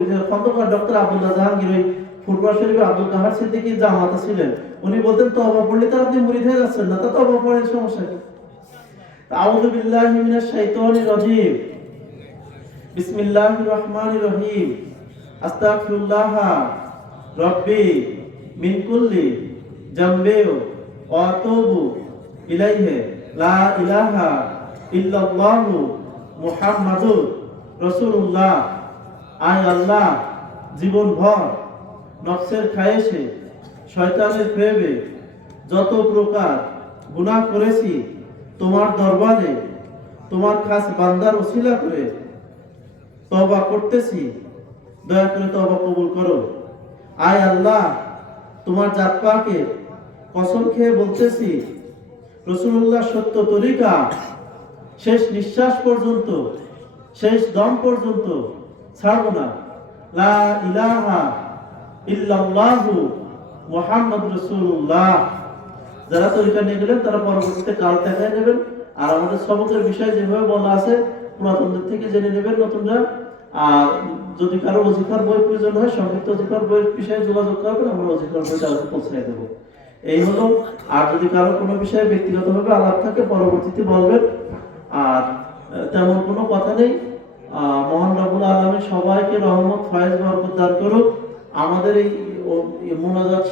Khandakar doctor Abdullah Jahangir ওই ফুরফুরা শরীফে আব্দুল কাহার সিদ্দিকী জামাতা ছিলেন। উনি বলতেন তওবা পড়লে তো আপনি মুরিদ হয়ে যাচ্ছেন না, তা তওবা পড়েন, সমস্যা কি? আউযু বিল্লাহি মিনাশ শাইতানির রাজীম। বিসমিল্লাহির রহমানির রহিম। আস্তাগফিরুল্লাহ রাব্বি মিন কুল্লি জামবিন ওয়া আতুবু ইলাইহি লা ইলাহা ইল্লাল্লাহু মুহাম্মাদুর রাসূলুল্লাহ। আয় আল্লাহ, জীবন ভর নফসের খায়েশে, শয়তানের প্রেমে যত প্রকার গুনাহ করেছি, তোমার দরবারে তোমার খাস বান্দার ওসিলা করে তওবা করতেছি, দয়া করে তওবা কবুল করো। আয় আল্লাহ, তোমার জাত পাকে কসম খেয়ে বলতেছি, রাসূলুল্লাহ সত্য তরিকা শেষ নিঃশ্বাস পর্যন্ত, শেষ দম পর্যন্ত ছাড়ব না। লা ইলাহা ইল্লাল্লাহু মুহাম্মাদুর রাসূলুল্লাহ। যারা তরিকা নিয়ে গেলেন তারা পরবর্তীতে কাল দেখায় নেবেন। আর আমাদের সবকের বিষয় যেভাবে বলা আছে পুরাতনদের থেকে জেনে নেবেন নতুনরা। আর যদি কারো ওজিফার বই প্রয়োজন হয়, সংক্ষিপ্ত ওজিফার বইয়ের বিষয়ে যোগাযোগ করবেন, আমরা ওজিফার বই তাদেরকে পৌঁছায় দেবো। এই হলো। আর যদি কারো কোনো বিষয়ে ব্যক্তিগতভাবে আলাপ থাকে পরবর্তীতে বলবেন। আর তেমন কোনো কথা নেই। মহান রব্বুল আলামিন সবাইকে রহমত, ফয়েজ, বরকত দান করুক। আমাদের এই মোনাজাত